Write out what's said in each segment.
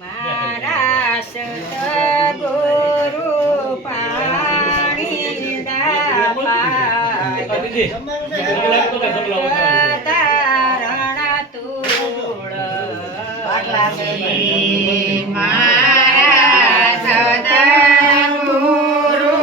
મારા સતગુરુ પાણી તારણા તુળ મારા સતગુરુ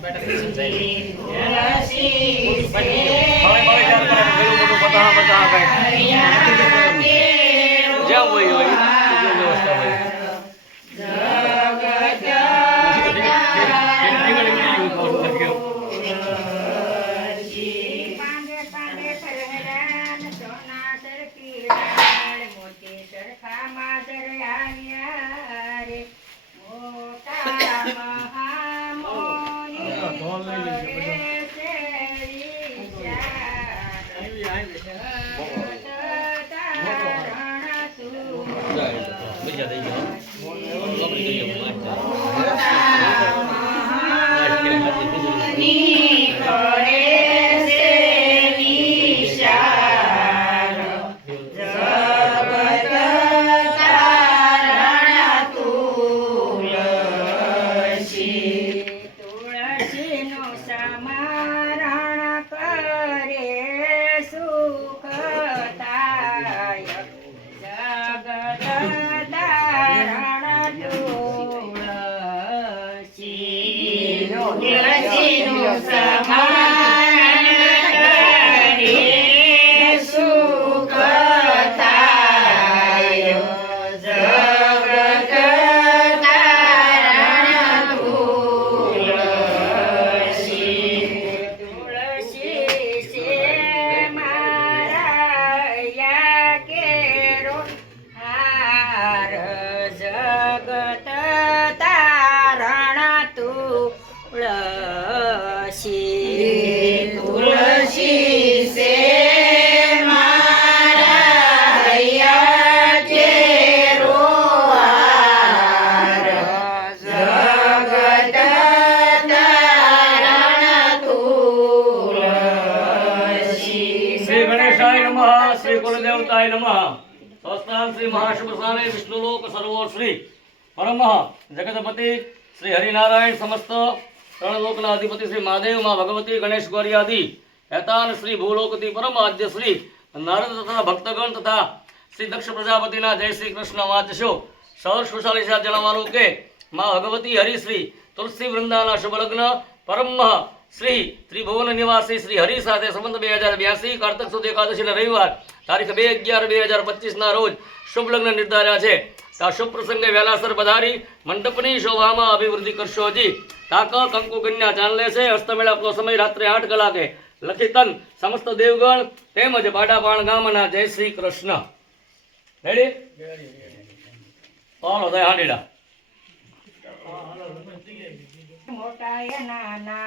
બેઠક श्री महाशुभसाने विष्णुलोक सर्वो श्री परम जगतपति श्री हरिनारायण समस्त रणलोकना अधिपति श्री महादेव माँ भगवती गणेश गौरी आदि ऐतान श्री भूलोकति परम आद्य श्री नारद तथा भक्तगण तथा श्री दक्ष प्रजापति जय श्री कृष्ण वाचशो सहर्षशाली जनावालों के माँ भगवती हरि श्री तुलसी वृंदाना शुभ लग्न परम श्री त्रिभुवन निवासी श्री हरि साथे संबंध 2082 कार्तिक सुद एकादशी रविवार तारीख 2/11/2025 ना रोज शुभ लग्न निर्धार्या है। ता शुभ प्रसंगे वेलासर पधारी मंडपनी शोभा में अभिवृद्धि करशो जी। ताक कंकु कन्या चांदले से हस्तमेळापनो समय रात्रे 8 कलाके लखीतन समस्त देवगण तेमज बाडापाण गामना जय श्री कृष्ण। रेडी हालो दय हांडीडा मोटाय नाना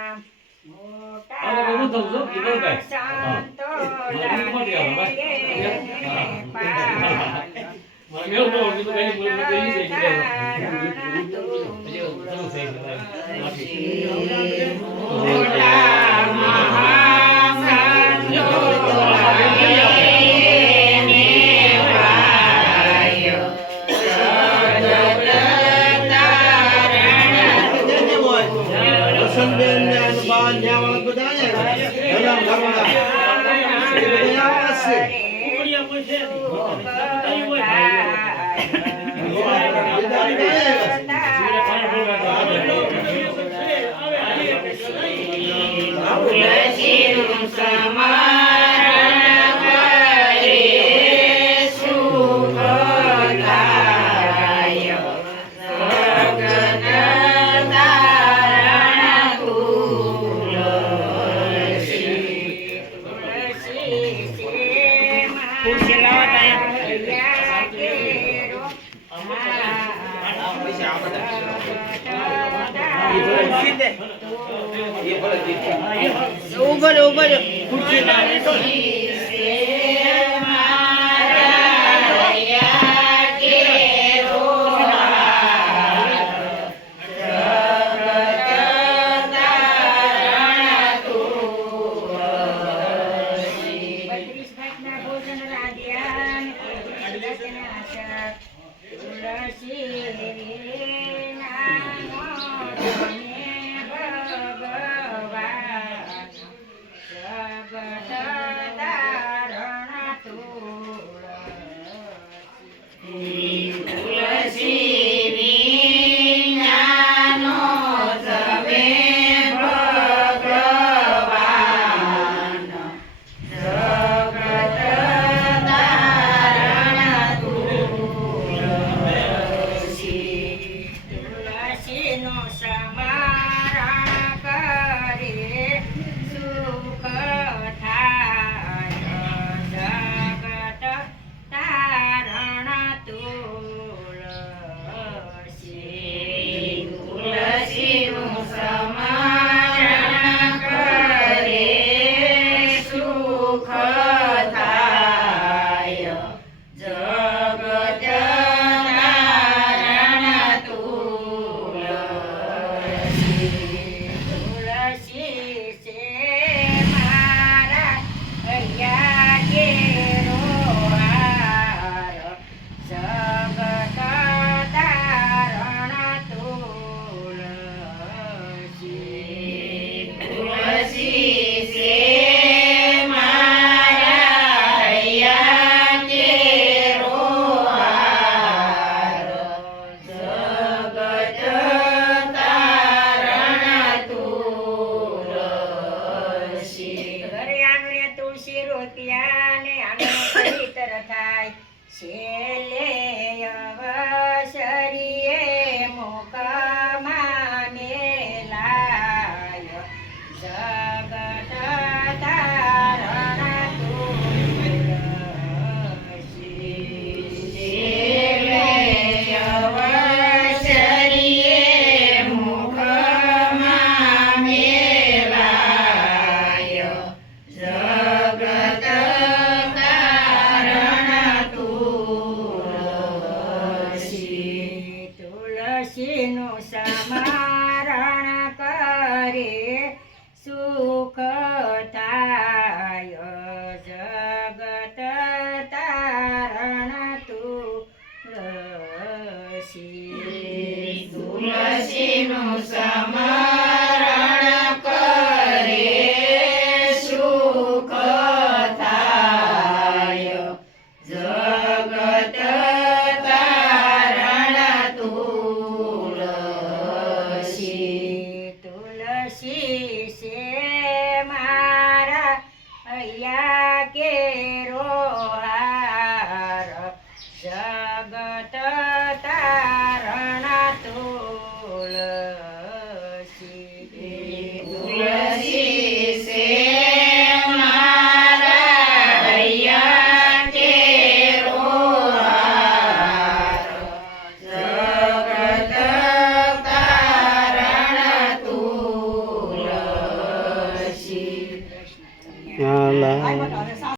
તુલસીનું સમા